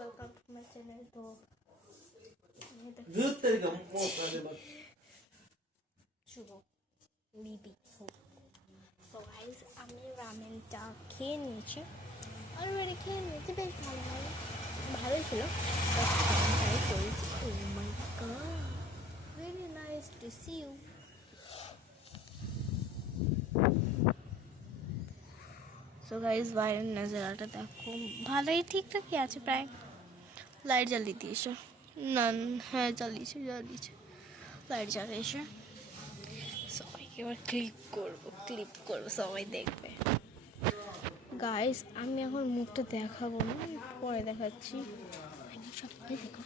Welcome to my channel. तो শুভ লিপি তো গাইস আমি রামেনটা খেয়ে নিয়েছি, অলরেডি খেয়ে নিয়েছি, বেশ ভালোই ছিল। ট্রাই করেছি। Oh my god, very nice to see you. So guys বাইরের নজারাটা দেখো, ভালোই ঠিকঠাকই আছে প্রায়। লাইট জ্বালিয়ে দিয়েছে, না হ্যাঁ জ্বালিয়েছে লাইট জ্বালিয়েছে। সবাইকে এবার ক্লিপ করবো সবাই দেখবে। গাইস আমি এখন মুখটা দেখাবো না, পরে দেখাচ্ছি। সবাই দেখো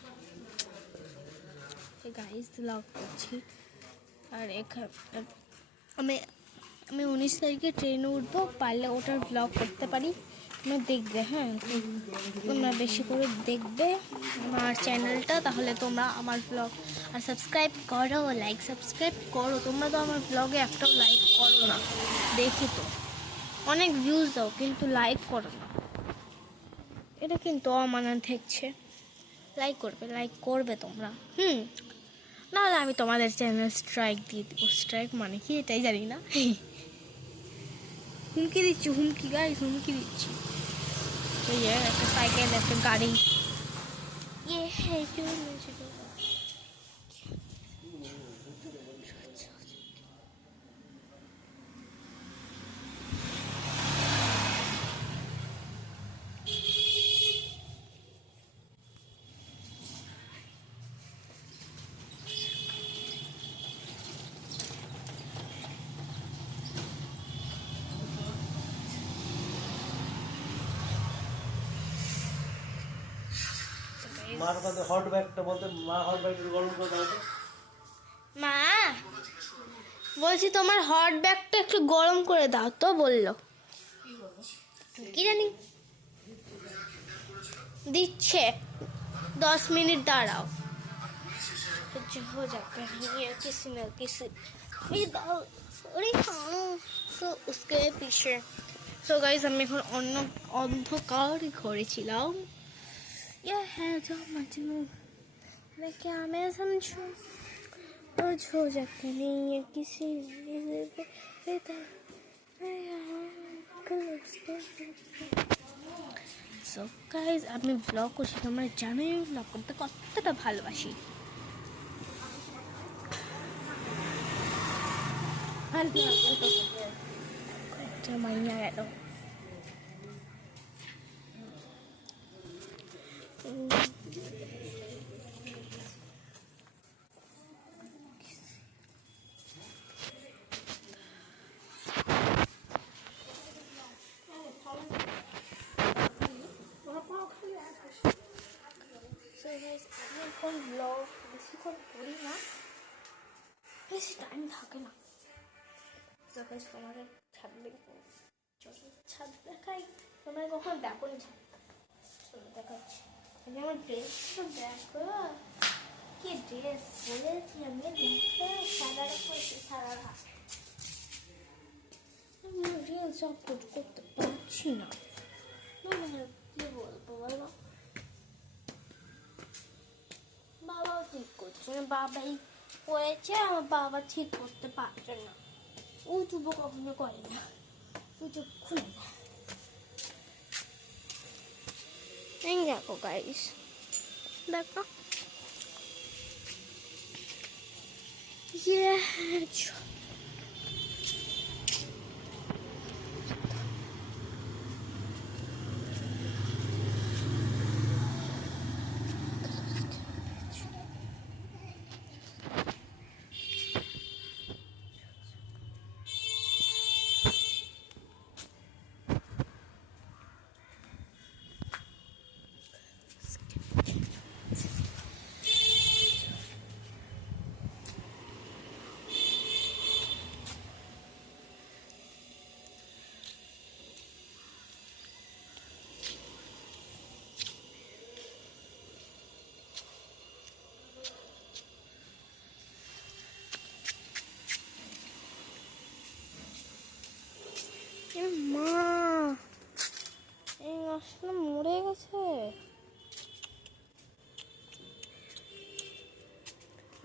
গাইস ব্লগ করছি। আর আমি 19 তারিখে ট্রেনে উঠবো, পারলে ওটার ব্লগ করতে পারি। তোমরা দেখবে, হ্যাঁ তোমরা বেশি করে দেখবে আমার চ্যানেলটা, তাহলে তোমরা আমার ব্লগ আর সাবস্ক্রাইব করো, সাবস্ক্রাইব করো। তোমরা তো আমার ব্লগে একটাও লাইক করো না, দেখি তো অনেক ভিউজ দাও কিন্তু লাইক করো না, এটা কিন্তু অমানা দেখছে। লাইক করবে তোমরা, নাহলে আমি তোমাদের চ্যানেল স্ট্রাইক দিয়ে দেবো। স্ট্রাইক মানে কি এটাই জানি না। হুমকি দিচ্ছি। ওই যে একটা সাইকেল, একটা গাড়ি, মার কাছে হট ব্যাগটা বলতে, মা হট ব্যাগ গরম করে দাও তো। মা বলছি তোমার হট ব্যাগটা একটু গরম করে দাও তো, বললো কি জানি দিচ্ছে। 10 मिनट दाঁড়াও, हो जाता है किसी न किसी तो उसके पीछे। सो गाइस আমি এখন অন্ধকার ঘরে ছিলাম। ये है जो मजनू मैं क्या मैं समझूं, रोज हो जाते नहीं है किसी সো গাইস আমি ব্লগ করছি, তোমরা জানোই আমি ব্লগ করতে কতটা ভালোবাসি। মাইনা গেল। আমি এখন ব্লগ বেশিক্ষণ করি না, বেশি টাইম থাকে না। তোমাদের ছাদ দেখাই, তোমরা কখন দেখো নি ছাদটা, দেখাচ্ছি। আমার ড্রেসটা দেখো, কি ড্রেস বলেছি আমি, দেখো সাদা করছি, সাদা রিলস আপলোড করতে পারছি না, কি বলবো বলো। বাবাও ঠিক করছে না, বাবাই করেছে, আমার বাবা ঠিক করতে পারছে না। ইউটিউবও কখনো করে না, ইউটিউব খুলে না। দেখো গাইস, দেখো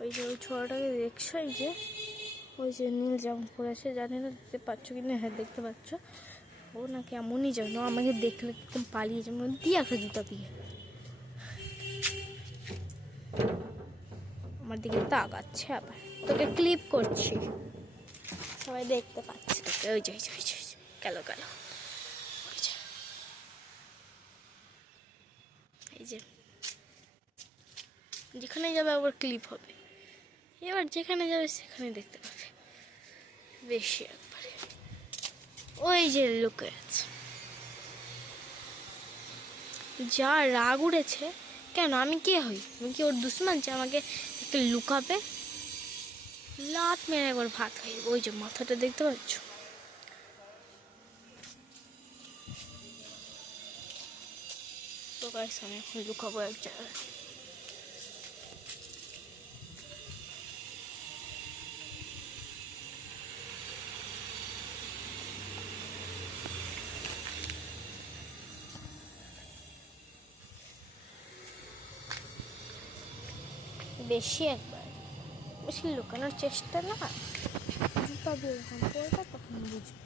ওই যে ওই ছোড়াটাকে দেখছো, এই যে ওই যে নীল জামা পরেছে, জানি না দেখতে পাচ্ছ কি না, হ্যাঁ দেখতে পাচ্ছ। ও না কেমনই যেন আমাকে দেখলে একদম পালিয়ে যাবে, দিয়ে একটা জুতা দিয়ে আমার দিকে তাকাচ্ছে। আবার তোকে ক্লিপ করছি, সবাই দেখতে পাচ্ছে তোকে। ওই যে গেল গেল, এই যে যেখানে যাবে আবার ক্লিপ হবে, এবার যেখানে যাবে সেখানে দেখতে পাবে বেশি একবারে। ওই যে লুকে আছে, যা রাগ উঠেছে। কেন আমি কে হই? আমি কি ওর দুশ্মন যে আমাকে একটু লুকাবে? লাত মেরে একবার ভাত খাই। ওই যে মাথাটা দেখতে পাচ্ছ? তো গাইস আমি এখন লুকাবো এক জায়গায়। বেশি একবার বেশি লুকানোর চেষ্টা না, জুতা দিয়ে যখন পড়বে তখন বুঝবে।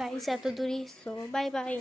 গাইস এত দূরই, সো বাই বাই।